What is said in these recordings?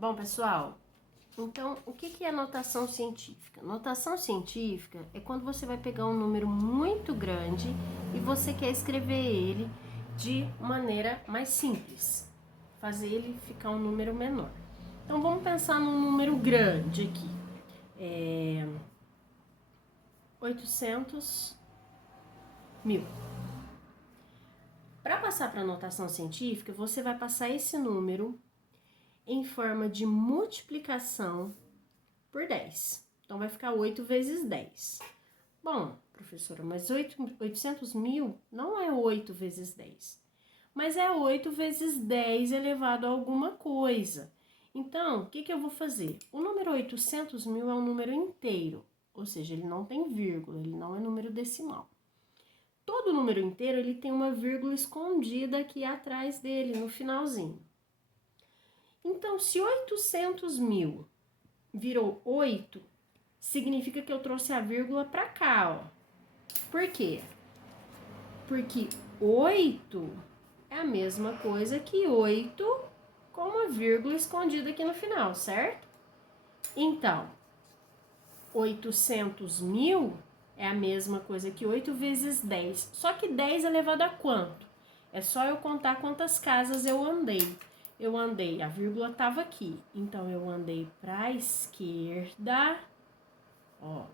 Bom, pessoal, então o que é notação científica? Notação científica é quando você vai pegar um número muito grande e você quer escrever ele de maneira mais simples, fazer ele ficar um número menor. Então vamos pensar num número grande aqui, 800.000. Para passar para notação científica, você vai passar esse número em forma de multiplicação por 10. Então, vai ficar 8 vezes 10. Bom, professora, mas 800.000 não é 8 vezes 10, mas é 8 vezes 10 elevado a alguma coisa. Então, o que eu vou fazer? O número 800.000 é um número inteiro, ou seja, ele não tem vírgula, ele não é número decimal. Todo número inteiro, ele tem uma vírgula escondida aqui atrás dele, no finalzinho. Então, se 800.000 virou 8, significa que eu trouxe a vírgula para cá, ó. Por quê? Porque 8 é a mesma coisa que 8 com uma vírgula escondida aqui no final, certo? Então, 800.000 é a mesma coisa que 8 vezes 10. Só que 10 elevado a quanto? É só eu contar quantas casas eu andei. Eu andei, a vírgula estava aqui, então eu andei para a esquerda, ó,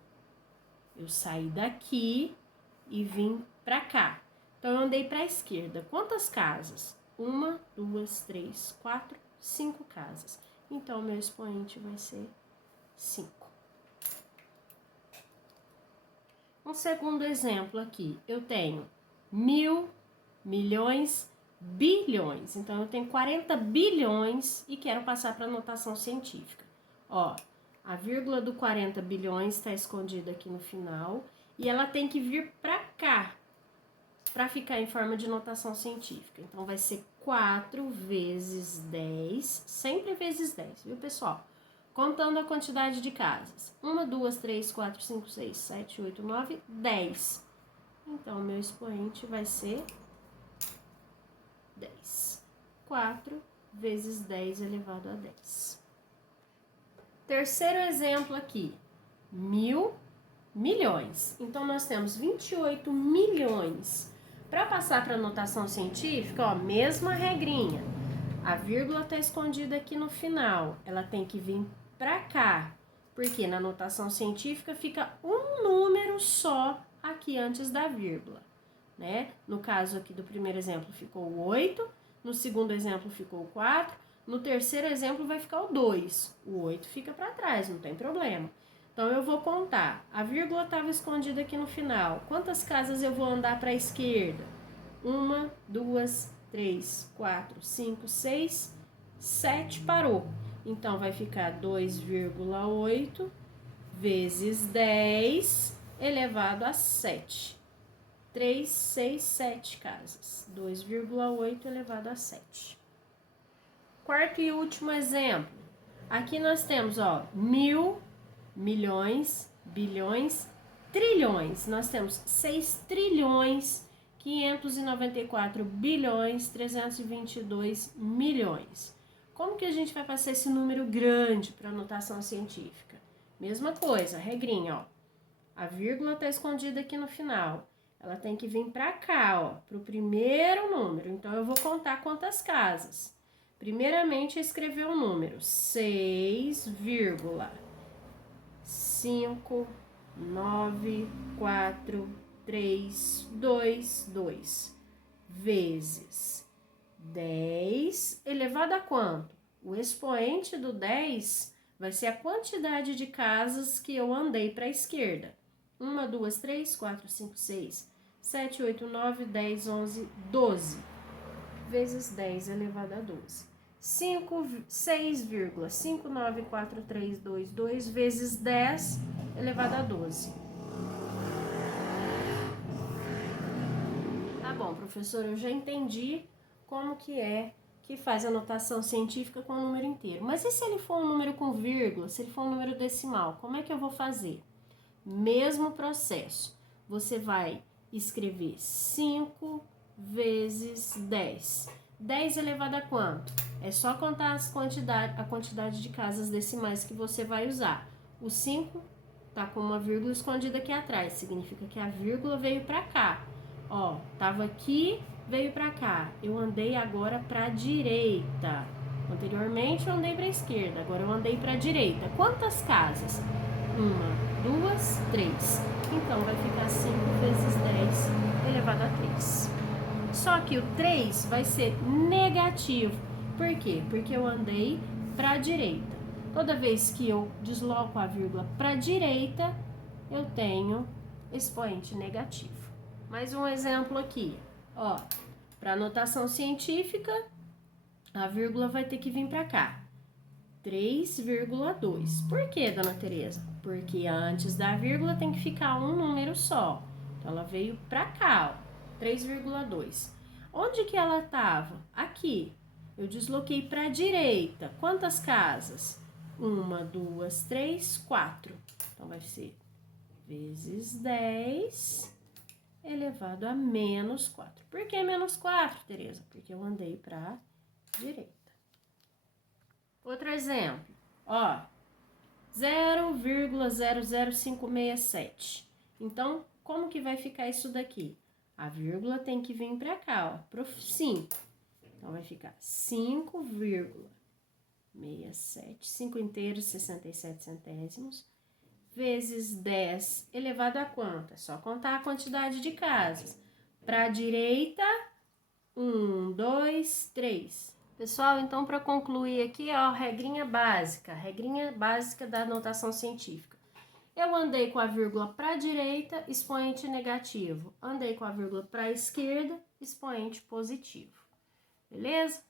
eu saí daqui e vim para cá. Então, eu andei para a esquerda. Quantas casas? 1, 2, 3, 4, 5 casas. Então, meu expoente vai ser 5. Um segundo exemplo aqui, eu tenho 1.000, milhões, bilhões. Então, eu tenho 40 bilhões e quero passar para notação científica. Ó, a vírgula do 40 bilhões está escondida aqui no final e ela tem que vir para cá para ficar em forma de notação científica. Então, vai ser 4 vezes 10, sempre vezes 10, viu, pessoal? Contando a quantidade de casas. 1, 2, 3, 4, 5, 6, 7, 8, 9, 10. Então, meu expoente vai ser 10. 4 vezes 10 elevado a 10. Terceiro exemplo aqui, 1.000 milhões. Então, nós temos 28 milhões. Para passar para a notação científica, ó, mesma regrinha. A vírgula está escondida aqui no final. Ela tem que vir para cá, porque na notação científica fica um número só aqui antes da vírgula, né? No caso aqui do primeiro exemplo ficou 8, no segundo exemplo ficou 4, no terceiro exemplo vai ficar o 2. O 8 fica para trás, não tem problema. Então, eu vou contar. A vírgula estava escondida aqui no final. Quantas casas eu vou andar para a esquerda? 1, 2, 3, 4, 5, 6, 7, parou. Então, vai ficar 2,8 vezes 10 elevado a 7. 3, 6, 7 casas. 2,8 elevado a 7. Quarto e último exemplo. Aqui nós temos, ó, 1.000, milhões, bilhões, trilhões. Nós temos 6 trilhões, 594 bilhões, 322 milhões. Como que a gente vai passar esse número grande para notação científica? Mesma coisa, regrinha, ó. A vírgula está escondida aqui no final. Ela tem que vir para cá, ó, para o primeiro número. Então, eu vou contar quantas casas. Primeiramente, escrever o número 6,5, 9, 4, 3, 2, 2 vezes 10 elevado a quanto? O expoente do 10 vai ser a quantidade de casas que eu andei para a esquerda. 1, 2, 3, 4, 5, 6, 7, 8, 9, 10, 11, 12 vezes 10 elevado a 12. 6,59432 vezes 10 elevado a 12. Tá bom, professor, eu já entendi como que é que faz a notação científica com o número inteiro. Mas e se ele for um número com vírgula, se ele for um número decimal, como é que eu vou fazer? Mesmo processo. Você vai escrever 5 vezes 10. 10 elevado a quanto? É só contar a quantidade de casas decimais que você vai usar. O 5 tá com uma vírgula escondida aqui atrás, significa que a vírgula veio para cá. Ó, tava aqui, veio para cá. Eu andei agora para a direita. Anteriormente eu andei para a esquerda, agora eu andei para a direita. Quantas casas? 1, 2, 3. Então vai ficar 5 vezes 10 elevado a 3. Só que o 3 vai ser negativo. Por quê? Porque eu andei para a direita. Toda vez que eu desloco a vírgula para a direita, eu tenho expoente negativo. Mais um exemplo aqui. Ó, para notação científica, a vírgula vai ter que vir para cá. 3,2. Por que, dona Tereza? Porque antes da vírgula tem que ficar um número só. Então, ela veio para cá, ó, 3,2. Onde que ela estava? Aqui. Eu desloquei para a direita. Quantas casas? 1, 2, 3, 4. Então, vai ser vezes 10 elevado a menos 4. Por que menos 4, Tereza? Porque eu andei para a direita. Outro exemplo, ó, 0,00567. Então, como que vai ficar isso daqui? A vírgula tem que vir para cá, ó, pro 5. Então, vai ficar 5,67, 5 inteiros, 67 centésimos, vezes 10 elevado a quanto? É só contar a quantidade de casas. Para a direita, 1, 2, 3. Pessoal, então, para concluir aqui, ó, regrinha básica da notação científica. Eu andei com a vírgula para a direita, expoente negativo. Andei com a vírgula para a esquerda, expoente positivo. Beleza?